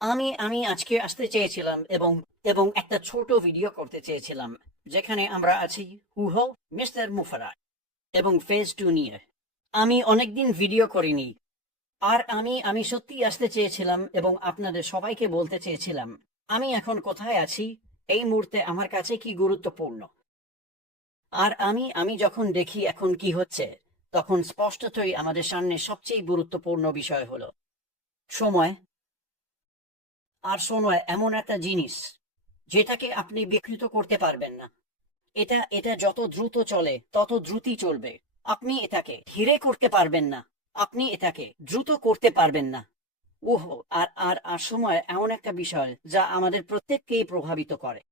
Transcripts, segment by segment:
আমি আমি আজকে আসতে চেয়েছিলাম এবং এবং একটা ছোট ভিডিও করতে চেয়েছিলাম, যেখানে আমরা আছি হুহো, মিস্টার মুফারা এবং ফেজ 2 নিয়ে। আমি অনেকদিন ভিডিও করিনি। আর আমি সত্যি আসতে চেয়েছিলাম এবং আপনাদের সবাইকে বলতে চেয়েছিলাম আমি এখন কোথায় আছি, এই মুহূর্তে আমার কাছে কি গুরুত্বপূর্ণ। আর আমি যখন দেখি এখন কি হচ্ছে, তখন স্পষ্টতই আমাদের সামনে সবচেয়ে গুরুত্বপূর্ণ বিষয় হলো সময়। আর সময় এমন একটা জিনিস যেটাকে আপনি বিকৃত করতে পারবেন না। এটা এটা যত দ্রুত চলে তত দ্রুতই চলবে। আপনি এটাকে ধীরে করতে পারবেন না, আপনি এটাকে দ্রুত করতে পারবেন না। ওহো, আর আর আর সময় এমন একটা বিষয় যা আমাদের প্রত্যেককেই প্রভাবিত করে।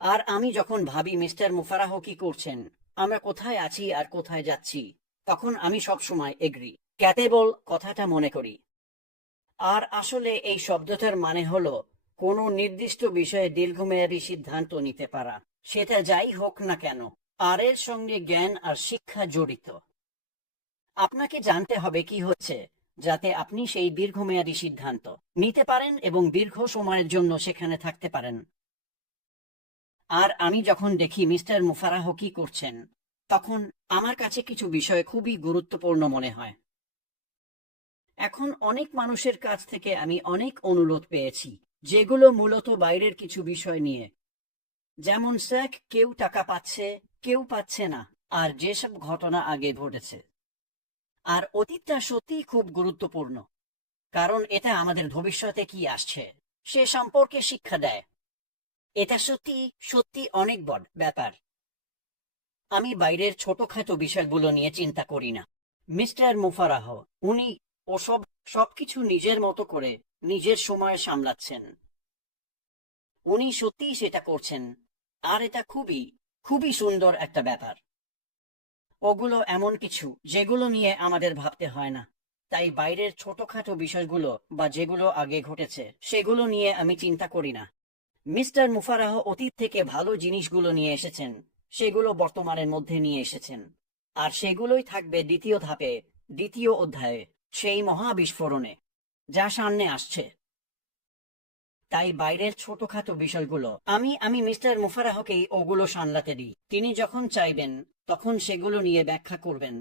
আর আমি যখন ভাবি মিস্টার মুফারাহ কি করছেন, আমরা কোথায় আছি আর কোথায় যাচ্ছি, তখন আমি সব সময় এগ্রি ক্যাটেবল কথাটা মনে করি। আর আসলে এই শব্দটার মানে হলো কোনো নির্দিষ্ট বিষয়ে দীর্ঘমেয়াদী সিদ্ধান্ত নিতে পারা, সেটা যাই হোক না কেন। আর এর সঙ্গে জ্ঞান আর শিক্ষা জড়িত। আপনাকে জানতে হবে কি হচ্ছে, যাতে আপনি সেই দীর্ঘমেয়াদী সিদ্ধান্ত নিতে পারেন এবং দীর্ঘ সময়ের জন্য সেখানে থাকতে পারেন। আর আমি যখন দেখি মিস্টার মুফারাহ কি করছেন, তখন আমার কাছে কিছু বিষয় খুবই গুরুত্বপূর্ণ মনে হয়। এখন অনেক মানুষের কাছ থেকে আমি অনেক অনুরোধ পেয়েছি, যেগুলো মূলত বাইরের কিছু বিষয় নিয়ে। যেমন স্যাক, কেউ টাকা পাচ্ছে, কেউ পাচ্ছে না, আর যেসব ঘটনা আগে ঘটেছে। আর অতীতটা সত্যিই খুব গুরুত্বপূর্ণ, কারণ এটা আমাদের ভবিষ্যতে কি আসছে সে সম্পর্কে শিক্ষা দেয়। এটা সত্যি সত্যি অনেক বড় ব্যাপার। আমি বাইরের ছোটখাটো বিষয়গুলো নিয়ে চিন্তা করি না। মিস্টার মুফারাহ, উনি ওসব সবকিছু নিজের মতো করে নিজের সময় সামলাচ্ছেন। উনি সত্যিই সেটা করছেন। আর এটা খুবই খুবই সুন্দর একটা ব্যাপার। ওগুলো এমন কিছু যেগুলো নিয়ে আমাদের ভাবতে হয় না। তাই বাইরের ছোটখাটো বিষয়গুলো বা যেগুলো আগে ঘটেছে সেগুলো নিয়ে আমি চিন্তা করি না। মিস্টার মুফারাহ অতীত থেকে ভালো জিনিসগুলো নিয়ে এসেছেন, সেগুলো বর্তমানের মধ্যে নিয়ে এসেছেন। আর সেগুলোই থাকবে দ্বিতীয় ধাপে, দ্বিতীয় অধ্যায়ে, সেই মহাবিস্ফোরণে যা সামনে আসছে। তাই বাইরের ছোটখাটো বিষয়গুলো আমি আমি মিস্টার মুফারাহকেই ওগুলো সামলাতে দিই। তিনি যখন চাইবেন তখন সেগুলো নিয়ে ব্যাখ্যা করবেন,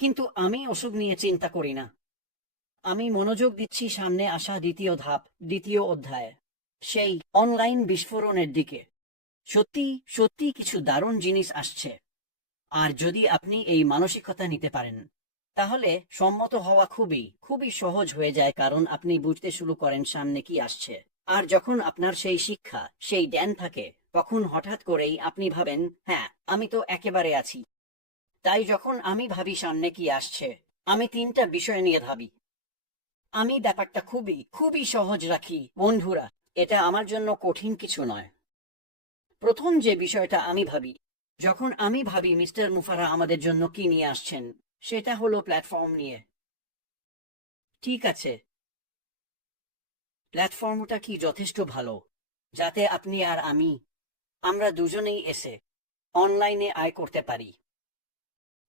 কিন্তু আমি ওসব নিয়ে চিন্তা করি না। আমি মনোযোগ দিচ্ছি সামনে আসা দ্বিতীয় ধাপ, দ্বিতীয় অধ্যায়, সেই অনলাইন বিস্ফোরণের দিকে। সত্যি সত্যি কিছু দারুণ জিনিস আসছে। আর যদি আপনি এই মানসিকতা নিতে পারেন, তাহলে সম্মত হওয়া খুবই খুবই সহজ হয়ে যায়, কারণ আপনি বুঝতে শুরু করেন সামনে কি আসছে। আর যখন আপনার সেই শিক্ষা, সেই জ্ঞান থাকে, তখন হঠাৎ করেই আপনি ভাবেন, হ্যাঁ, আমি তো একেবারে আছি। তাই যখন আমি ভাবি সামনে কি আসছে, আমি 3টা বিষয় নিয়ে ভাবি। আমি ব্যাপারটা খুবই খুবই সহজ রাখি বন্ধুরা। এটা আমার জন্য কঠিন কিছু নয়। প্রথম যে বিষয়টা আমি ভাবি, যখন আমি ভাবি মিস্টার মুফারা আমাদের জন্য কি নিয়ে আসছেন, সেটা হলো প্ল্যাটফর্ম নিয়ে। ঠিক আছে, প্ল্যাটফর্মটা কি যথেষ্ট ভালো, যাতে আপনি আর আমরা দুজনেই এসে অনলাইনে আয় করতে পারি?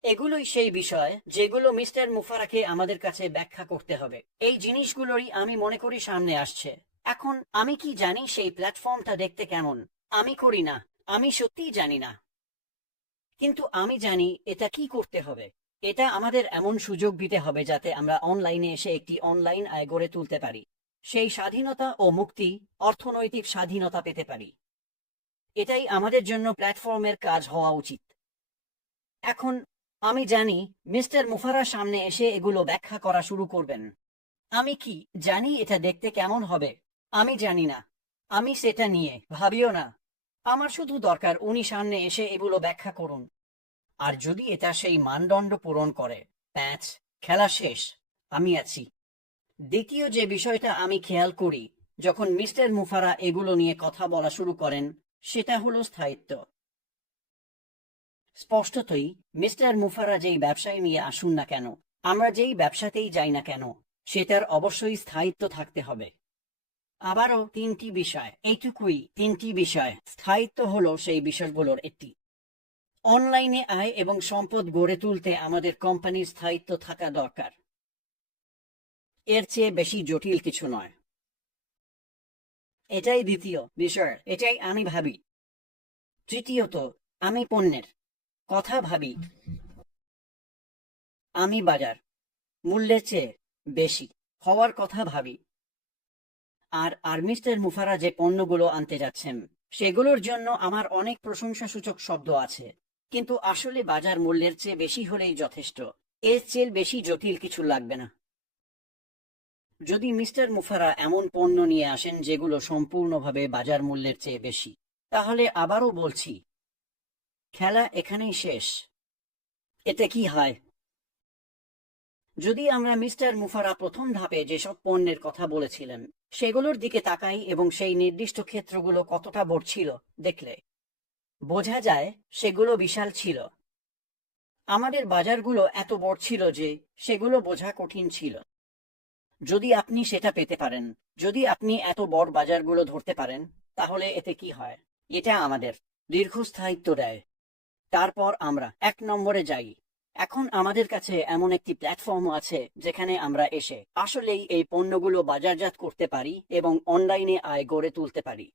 এগুলোই সেই বিষয় যেগুলো মিস্টার মুফারাকে আমাদের কাছে ব্যাখ্যা করতে হবে। এই জিনিসগুলোরই আমি মনে করি সামনে আসছে। এখন আমি কি জানি সেই প্ল্যাটফর্মটা দেখতে কেমন? আমি করি না। আমি সত্যিই জানি না। কিন্তু আমি জানি এটা কি করতে হবে। এটা আমাদের এমন সুযোগ দিতে হবে যাতে আমরা অনলাইনে এসে একটি অনলাইন আয় গড়ে তুলতে পারি, সেই স্বাধীনতা ও মুক্তি, অর্থনৈতিক স্বাধীনতা পেতে পারি। এটাই আমাদের জন্য প্ল্যাটফর্মের কাজ হওয়া উচিত। এখন আমি জানি মিস্টার মুফারার সামনে এসে এগুলো ব্যাখ্যা করা শুরু করবেন। আমি কি জানি এটা দেখতে কেমন হবে? আমি জানি না। আমি সেটা নিয়ে ভাবিও না। আমার শুধু দরকার উনি সামনে এসে এগুলো ব্যাখ্যা করুন। আর যদি এটা সেই মানদণ্ড পূরণ করে, প্যাচ, খেলা শেষ, আমি আছি। দ্বিতীয় যে বিষয়টা আমি খেয়াল করি যখন মিস্টার মুফারা এগুলো নিয়ে কথা বলা শুরু করেন, সেটা হলো স্থায়িত্ব। স্পষ্টতই মিস্টার মুফারা যেই ব্যবসায় নিয়ে আসুন না কেন, আমরা যেই ব্যবসাতেই যাই না কেন, সেটার অবশ্যই স্থায়িত্ব থাকতে হবে। আবারও 3টি বিষয়, এইটুকুই 3টি বিষয়। স্থায়িত্ব হলো সেই বিষয়গুলোর একটি। অনলাইনে আয় এবং সম্পদ গড়ে তুলতে আমাদের কোম্পানির স্থায়িত্ব থাকা দরকার। এর চেয়ে বেশি জটিল কিছু নয়। এটাই দ্বিতীয় বিষয়, এটাই আমি ভাবি। তৃতীয়ত, আমি পণ্যের কথা ভাবি। আমি বাজার মূল্যের চেয়ে বেশি হওয়ার কথা ভাবি। আর মিস্টার মুফারা যে পণ্যগুলো আনতে যাচ্ছেন সেগুলোর জন্য আমার অনেক প্রশংসাসূচক শব্দ আছে, কিন্তু আসলে বাজার মূল্যের চেয়ে বেশি হলেই যথেষ্ট। এর চেয়ে বেশি জটিল কিছু লাগবে না। যদি মিস্টার মুফারা এমন পণ্য নিয়ে আসেন যেগুলো সম্পূর্ণভাবে বাজার মূল্যের চেয়ে বেশি, তাহলে আবারও বলছি, খেলা এখানেই শেষ। এতে কি হয়? যদি আমরা মিস্টার মুফারা প্রথম ধাপে যেসব পণ্যের কথা বলেছিলেন সেগুলোর দিকে তাকাই এবং সেই নির্দিষ্ট ক্ষেত্রগুলো কতটা বড় ছিল দেখলে বোঝা যায় সেগুলো বিশাল ছিল। আমাদের বাজারগুলো এত বড় ছিল যে সেগুলো বোঝা কঠিন ছিল। যদি আপনি সেটা পেতে পারেন, যদি আপনি এত বড় বাজারগুলো ধরতে পারেন, তাহলে এতে কি হয়? এটা আমাদের দীর্ঘস্থায়িত্ব দেয়। তারপর আমরা 1 নম্বরে যাই। এখন আমাদের কাছে এমন একটি প্ল্যাটফর্ম আছে যেখানে আমরা এসে আসলেই এই পণ্যগুলো বাজারজাত করতে পারি এবং অনলাইনে আয় গড়ে তুলতে পারি।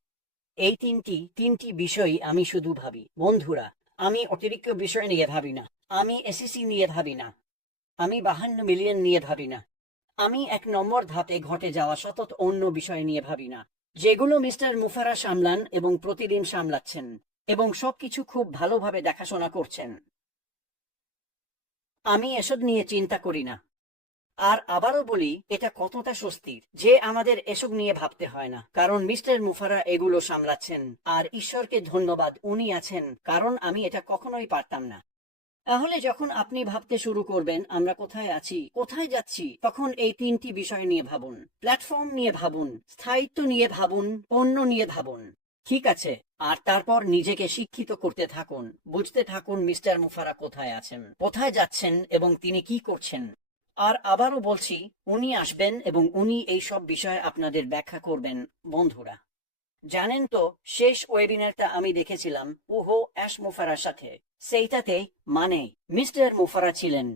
এই তিনটি বিষয় আমি শুধু ভাবি। বন্ধুরা, আমি অতিরিক্ত বিষয় নিয়ে ভাবি না। আমি এসএসসি নিয়ে ভাবি না। আমি 52 মিলিয়ন নিয়ে ভাবি না। আমি 1 নম্বর ধাপে ঘটে যাওয়া সতত অন্য বিষয় নিয়ে ভাবি না, যেগুলো মিস্টার মুফারা সামলান এবং প্রতিদিন সামলাচ্ছেন এবং সবকিছু খুব ভালোভাবে দেখাশোনা করছেন। আমি এসব নিয়ে চিন্তা করি না। আর আবারও বলি, এটা কতটা স্বস্তির যে আমাদের এসব নিয়ে ভাবতে হয় না, কারণ মিস্টার মুফারা এগুলো সামলাচ্ছেন। আর ঈশ্বরকে ধন্যবাদ, উনি আছেন, কারণ আমি এটা কখনোই পারতাম না। তাহলে যখন আপনি ভাবতে শুরু করবেন আমরা কোথায় আছি, কোথায় যাচ্ছি, তখন এই 3টি বিষয় নিয়ে ভাবুন। প্ল্যাটফর্ম নিয়ে ভাবুন, স্থায়িত্ব নিয়ে ভাবুন, পণ্য নিয়ে ভাবুন। ঠিক আছে? আর তারপর নিজেকে শিক্ষিত করতে থাকুন, বুঝতে থাকুন মিস্টার মুফারা কোথায় আছেন, কোথায় যাচ্ছেন এবং তিনি কি করছেন। আর আবারও বলছি, উনি আসবেন এবং উনি এই সব বিষয়ে আপনাদের ব্যাখ্যা করবেন। বন্ধুরা, জানেন তো, শেষ ওয়েবিনারটা আমি দেখেছিলাম উহো অ্যাশ মুফারার সাথে। সেইটাতে মানে মিস্টার মুফারা ছিলেন।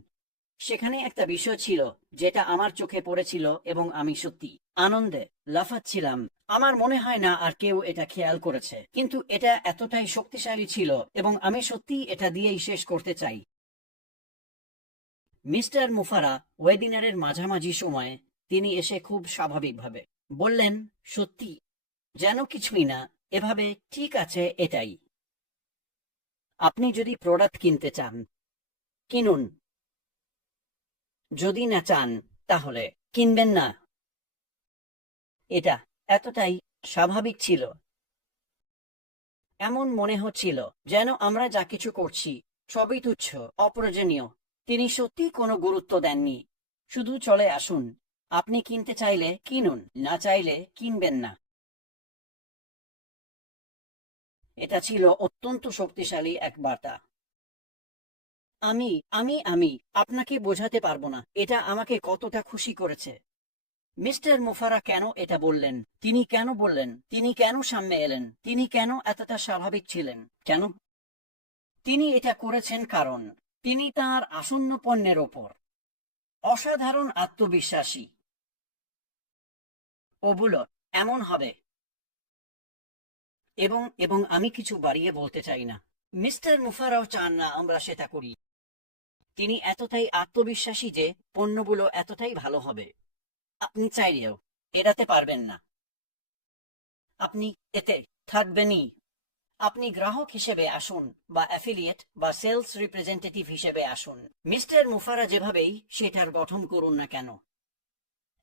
সেখানে একটা বিষয় ছিল যেটা আমার চোখে পড়েছিল এবং আমি সত্যি আনন্দে লাফাচ্ছিলাম। আমার মনে হয় না আর কেউ এটা খেয়াল করেছে, কিন্তু এটা এতটাই শক্তিশালী ছিল এবং আমি সত্যি এটা দিয়েই শেষ করতে চাই। মিস্টার মুফারা ওয়েবিনারের মাঝামাঝি সময়ে তিনি এসে খুব স্বাভাবিকভাবে বললেন, সত্যি যেন কিছুই না, এভাবে ঠিক আছে, এটাই। আপনি যদি প্রোডাক্ট কিনতে চান কিনুন, যদি না চান তাহলে কিনবেন না। এটা এতটাই স্বাভাবিক ছিল, এমন মনে হচ্ছিল যেন আমরা যা কিছু করছি সবই তুচ্ছ, অপ্রয়োজনীয়। তিনি সত্যি কোনো গুরুত্ব দেননি। শুধু চলে আসুন, আপনি কিনতে চাইলে কিনুন, না চাইলে কিনবেন না। এটা ছিল অত্যন্ত শক্তিশালী এক বার্তা। আমি আমি আমি আপনাকে বোঝাতে পারবো না এটা আমাকে কতটা খুশি করেছে। মিস্টার মুফারা কেন এটা বললেন, তিনি কেন বললেন, তিনি কেন সামনে এলেন, তিনি কেন এতটা স্বাভাবিক ছিলেন, কেন তিনি এটা করেছেন? কারণ তিনি তাঁর আসন্ন পণ্যের ওপর অসাধারণ আত্মবিশ্বাসী। ওগুলো এমন হবে, এবং এবং আমি কিছু বাড়িয়ে বলতে চাই না, মিস্টার মুফারাও চান না আমরা সেটা করি। তিনি এতটাই আত্মবিশ্বাসী যে পণ্যগুলো এতটাই ভালো হবে, আপনি চাইলেও এড়াতে পারবেন না। আপনি এতে থাকবেনই। আপনি গ্রাহক হিসেবে আসুন, বা অ্যাফিলিয়েট বা সেলস রিপ্রেজেন্টেটিভ হিসেবে আসুন, মিস্টার মুফারা যেভাবেই সেটার গঠন করুন না কেন,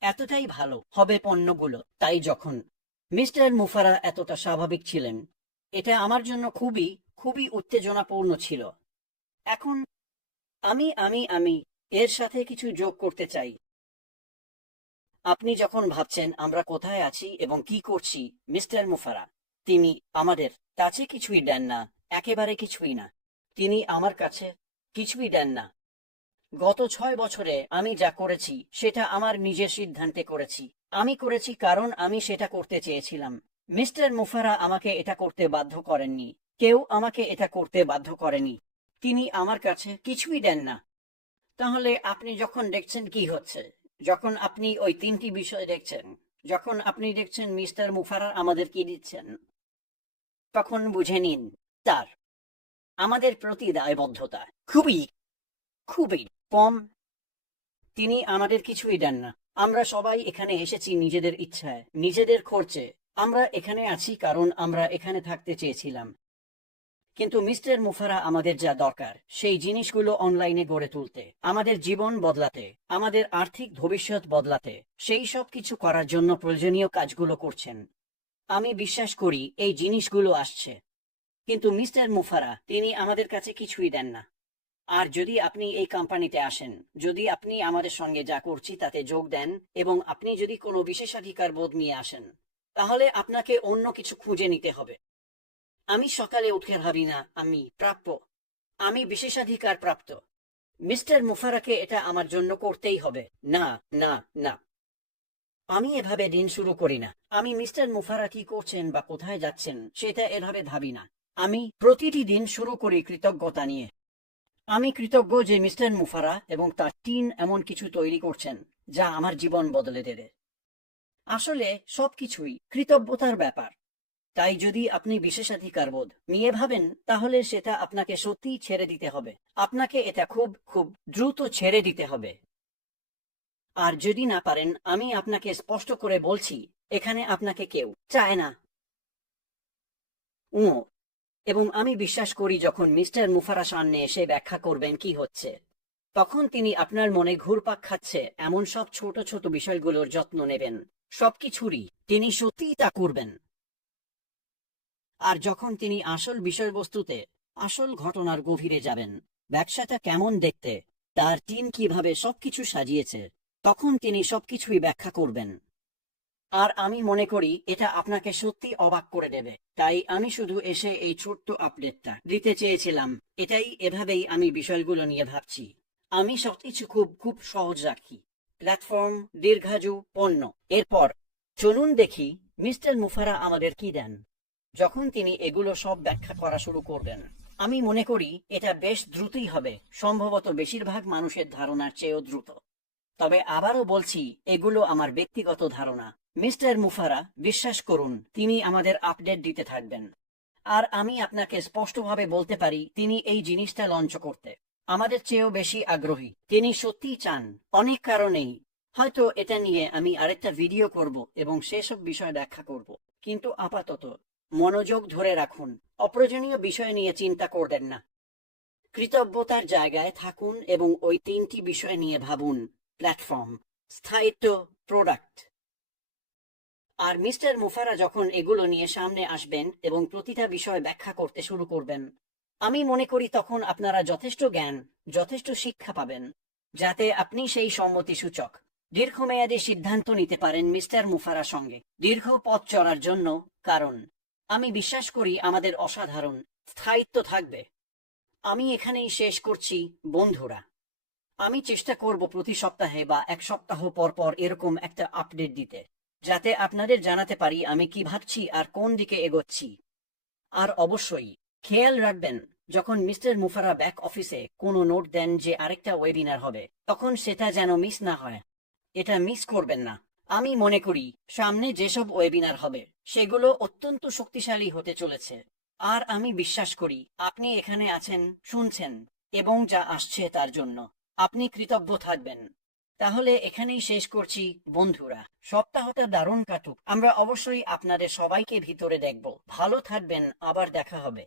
এতটাই ভালো হবে পণ্যগুলো। তাই যখন মিস্টার মুফারা এতটা স্বাভাবিক ছিলেন, এটা আমার জন্য খুবই খুবই উত্তেজনাপূর্ণ ছিল। এখন আমি এর সাথে কিছু যোগ করতে চাই। আপনি যখন ভাবছেন আমরা কোথায় আছি এবং কি করছি, মিস্টার মুফারা তিনি আমাদের কাছে কিছুই দেন না, একেবারে কিছুই না। তিনি আমার কাছে কিছুই দেন না। গত 6 বছরে আমি যা করেছি সেটা আমার নিজের সিদ্ধান্তে করেছি। আমি করেছি কারণ আমি সেটা করতে চেয়েছিলাম। মিস্টার মুফারা আমাকে এটা করতে বাধ্য করেননি। কেউ আমাকে এটা করতে বাধ্য করেনি। তিনি আমার কাছে কিছুই দেন না। তাহলে আপনি যখন দেখছেন কি হচ্ছে, যখন আপনি ওই 3টি বিষয় দেখছেন, যখন আপনি দেখছেন মিস্টার মুফারা আমাদের কি দিচ্ছেন, তখন বুঝে নিন তার আমাদের প্রতি দায়বদ্ধতা খুবই খুবই কম। তিনি আমাদের কিছুই দেন না। আমরা সবাই এখানে এসেছি নিজেদের ইচ্ছায়, নিজেদের খরচে। আমরা এখানে আছি কারণ আমরা এখানে থাকতে চেয়েছিলাম। কিন্তু মিস্টার মুফারা আমাদের যা দরকার সেই জিনিসগুলো অনলাইনে গড়ে তুলতে, আমাদের জীবন বদলাতে, আমাদের আর্থিক ভবিষ্যৎ বদলাতে, সেই সব কিছু করার জন্য প্রয়োজনীয় কাজগুলো করছেন। আমি বিশ্বাস করি এই জিনিসগুলো আসছে, কিন্তু মিস্টার মুফারা তিনি আমাদের কাছে কিছুই দেন না। আর যদি আপনি এই কোম্পানিতে আসেন, যদি আপনি আমাদের সঙ্গে যা করছি তাতে যোগ দেন, এবং আপনি যদি কোনো বিশেষাধিকার বোধ নিয়ে আসেন, তাহলে আপনাকে অন্য কিছু খুঁজে নিতে হবে। আমি সকালে উঠে ভাবি না আমি প্রাপ্য, আমি বিশেষাধিকার প্রাপ্ত। মিস্টার মুফারাকে এটা আমার জন্য করতেই হবে। না, না, না, আমি এভাবে দিন শুরু করি না। আমি মিস্টার মুফারা কি করছেন বা কোথায় যাচ্ছেন সেটা এভাবে ভাবি না। আমি প্রতিটি দিন শুরু করি কৃতজ্ঞতা নিয়ে। আমি কৃতজ্ঞ যে মিস্টার মুফারা এবং তার টিম এমন কিছু তৈরি করছেন যা আমার জীবন বদলে দেবে। আসলে সবকিছুই কৃতজ্ঞতার ব্যাপার। তাই যদি আপনি বিশেষাধিকার বোধ নিয়ে ভাবেন, তাহলে সেটা আপনাকে সত্যিই ছেড়ে দিতে হবে। আপনাকে এটা খুব খুব দ্রুত ছেড়ে দিতে হবে। আর যদি না পারেন, আমি আপনাকে স্পষ্ট করে বলছি, এখানে আপনাকে কেউ চায় না। ও, এবং আমি বিশ্বাস করি যখন মিস্টার মুফারা সামনে এসে ব্যাখ্যা করবেন কি হচ্ছে, তখন তিনি আপনার মনে ঘুরপাক খাচ্ছে এমন সব ছোট ছোট বিষয়গুলোর যত্ন নেবেন। সবকিছুরই তিনি সত্যিই তা করবেন। আর যখন তিনি আসল বিষয়বস্তুতে, আসল ঘটনার গভীরে যাবেন, ব্যবসাটা কেমন দেখতে, তার টিম কিভাবে সবকিছু সাজিয়েছে, তখন তিনি সবকিছুই ব্যাখ্যা করবেন। আর আমি মনে করি এটা আপনাকে সত্যি অবাক করে দেবে। তাই আমি শুধু এসে এই ছোট্ট আপডেটটা দিতে চেয়েছিলাম। এভাবেই আমি বিষয়গুলো নিয়ে ভাবছি। আমি সবকিছু খুব খুব সহজ রাখি। প্ল্যাটফর্ম, দীর্ঘায়ু, পণ্য। এরপর চলুন দেখি মিস্টার মুফারা আমাদের কি দেন। যখন তিনি এগুলো সব ব্যাখ্যা করা শুরু করবেন, আমি মনে করি এটা বেশ দ্রুতই হবে, সম্ভবত বেশিরভাগ মানুষের ধারণার চেয়েও দ্রুত। তবে আবারও বলছি, এগুলো আমার ব্যক্তিগত ধারণা। মিস্টার মুফারা, বিশ্বাস করুন, তিনি আমাদের আপডেট দিতে থাকবেন। আর আমি আপনাকে স্পষ্টভাবে বলতে পারি, তিনি এই জিনিসটা লঞ্চ করতে আমাদের চেয়েও বেশি আগ্রহী। তিনি সত্যিই চান, অনেক কারণেই। হয়তো এটা নিয়ে আমি আরেকটা ভিডিও করব এবং সেসব বিষয় ব্যাখ্যা করব। কিন্তু আপাতত মনোযোগ ধরে রাখুন। অপ্রয়োজনীয় বিষয় নিয়ে চিন্তা করবেন না। কৃতজ্ঞতার জায়গায় থাকুন এবং ওই তিনটি বিষয় নিয়ে ভাবুন: প্ল্যাটফর্ম, স্থায়িত্ব, প্রোডাক্ট। আর মিস্টার মুফারা যখন এগুলো নিয়ে সামনে আসবেন এবং প্রতিটা বিষয় ব্যাখ্যা করতে শুরু করবেন, আমি মনে করি তখন আপনারা যথেষ্ট জ্ঞান, যথেষ্ট শিক্ষা পাবেন, যাতে আপনি সেই সম্মতি সূচক দীর্ঘমেয়াদী সিদ্ধান্ত নিতে পারেন মিস্টার মুফারার সঙ্গে দীর্ঘ পথ চলার জন্য। কারণ আমি বিশ্বাস করি আমাদের অসাধারণ স্থায়িত্ব থাকবে। আমি এখানেই শেষ করছি, বন্ধুরা। আমি চেষ্টা করব প্রতি সপ্তাহে বা এক সপ্তাহ পর পর এরকম একটা আপডেট দিতে, যাতে আপনাদের জানাতে পারি আমি কি ভাবছি আর কোন দিকে এগোচ্ছি। আর অবশ্যই খেয়াল রাখবেন, যখন মিস্টার মুফারা ব্যাক অফিসে কোনো নোট দেন যে আরেকটা ওয়েবিনার হবে, তখন সেটা যেন মিস না হয়। এটা মিস করবেন না। আমি মনে করি সামনে যেসব ওয়েবিনার হবে সেগুলো অত্যন্ত শক্তিশালী হতে চলেছে। আর আমি বিশ্বাস করি আপনি এখানে আছেন, শুনছেন, এবং যা আসছে তার জন্য আপনি কৃতজ্ঞ থাকবেন। তাহলে এখানেই শেষ করছি, বন্ধুরা। সপ্তাহটা দারুণ কাটুক। আমরা অবশ্যই আপনাদের সবাইকে ভিতরে দেখব। ভালো থাকবেন, আবার দেখা হবে।